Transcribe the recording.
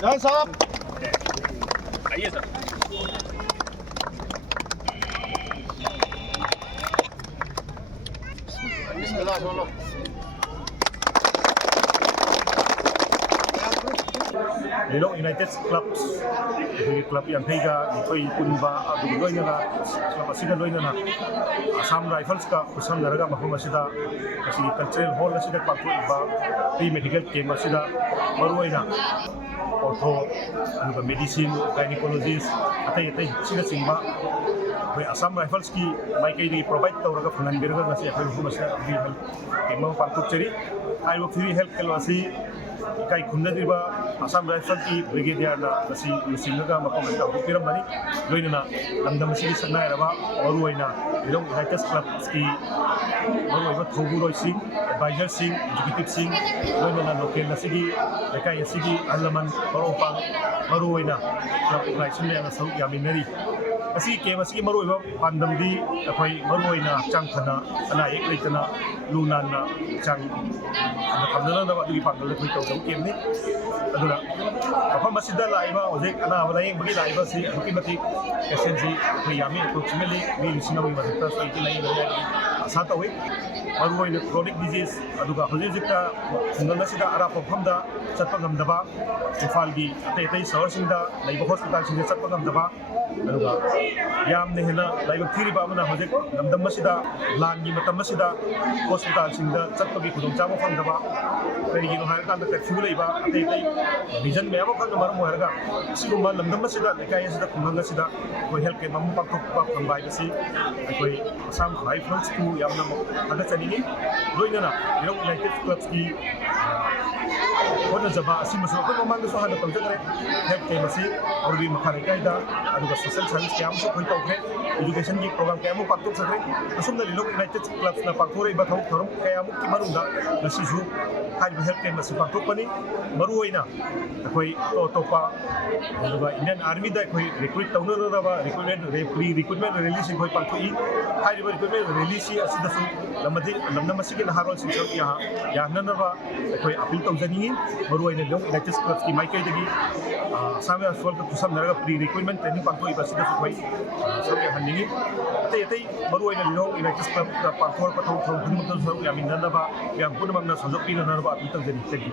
जय साहब। आइए sir. Lilong United Clubs club yang kaiga ikoi kunba adu loinana club asida loinana Assam Rifles ka kusam naraga mafam asida asi cultural hall asida pakwa pre medical camp asida maruaina ortho anuga medicine gynecologist atai sida singba we Assam Rifles ki mai kai di provide tawraga phanan berga ngasi akai mafam asida free health camp paktuk cheri ai free health kalwasi kai khunna diba Assam Rifles ki brigadier na kasi singaga mafam asida piram bani loinana lamdam asidi sanai raba maruaina Lilong United Clubs ki maruaiba thoguroi sing advisor sing executive sing loinana local asigi lekai asigi alaman paropang maruaina club organization ya sau yaminari asi ke masigi maruaiba pandamdi akai maruaina changkhana ana ek leitana lunana chang na thamdana na adu pangal koi tau kem ni aduna mafam asida laiba ojek ana abalaing bagi laiba si aduki mati SNC koi yami approximately mi lisinami madita so iki lai na asa tawi maruaina chronic disease aduga hojikta sungana sida ara phamda chatpa ngamdaba Imphal gi atai sahar singda laiba hospital singda chatpa ngamdaba aduga yamne hena laiba thiriba amana hojik namdam masida lan gi matam masida hospital singda chatpa gi khudong chama phangdaba kari gi no har kan da curfew laiba atai vision me aba kan maram horaga sigumba namdam masida lekai sida khunanga sida koi help ke mam pakthok pa phambai basi koi Assam Rifles ku yamna ada chani loinana Lilong United Clubs ki wana jaba asi maso ko mamang so hada tawja kare help ke masi aur bi makhare kaida aduga social service ke amso khoi tawkre education ki program ke amu paktuk sakre asumna Lilong United Clubs na paktore ba thau thorum ke amu ki marunda nasisu hai help ke masi paktuk pani maruoina koi to topa aduga Indian Army da koi recruit tawna ba recruitment release koi paktui hai recruitment release asida su lamna masigi na harol sing ya nanaba koi appeal tawjani maruaina Lilong United Clubs ki maikai dagi Assam Rifles ka kusam naraga pre recruitment training paktoi ba sida su koi sabi hanningi atai maruaina Lilong United Clubs ka paktor pa thau thau dum to saru yamin nanaba yang punamang na sanjok pina nanaba appeal tawjani